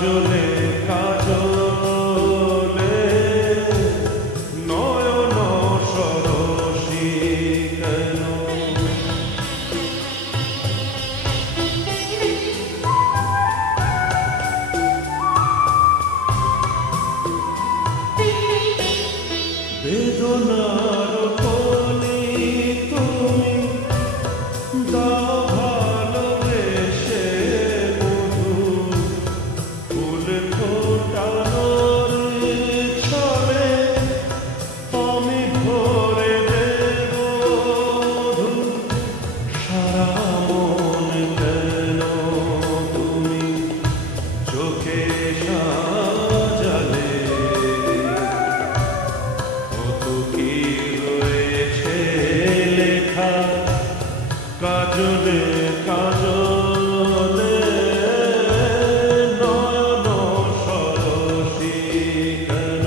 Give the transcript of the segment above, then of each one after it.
কাজলে কাজলে নয়ন সরসী কেন বেদনার কলি তুমি দাও ভালোবেসে মধু ফুল ফোটানোর ছলে আমি ভরে দেব মধু সারা মন কেন তুমি চোখে সাজালে কত কি রয়েছে লেখা কাজলে কাজলে নয়ন সরসী কেন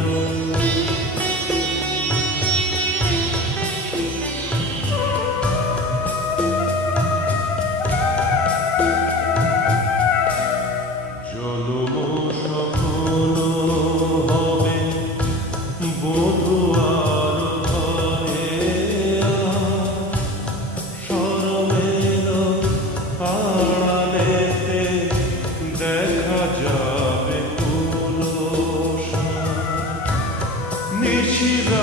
জনম সফল হবে বধূ আর ঘরে শরমের আড়ালেতে দেখা যাবে পুরুষ নিশিরা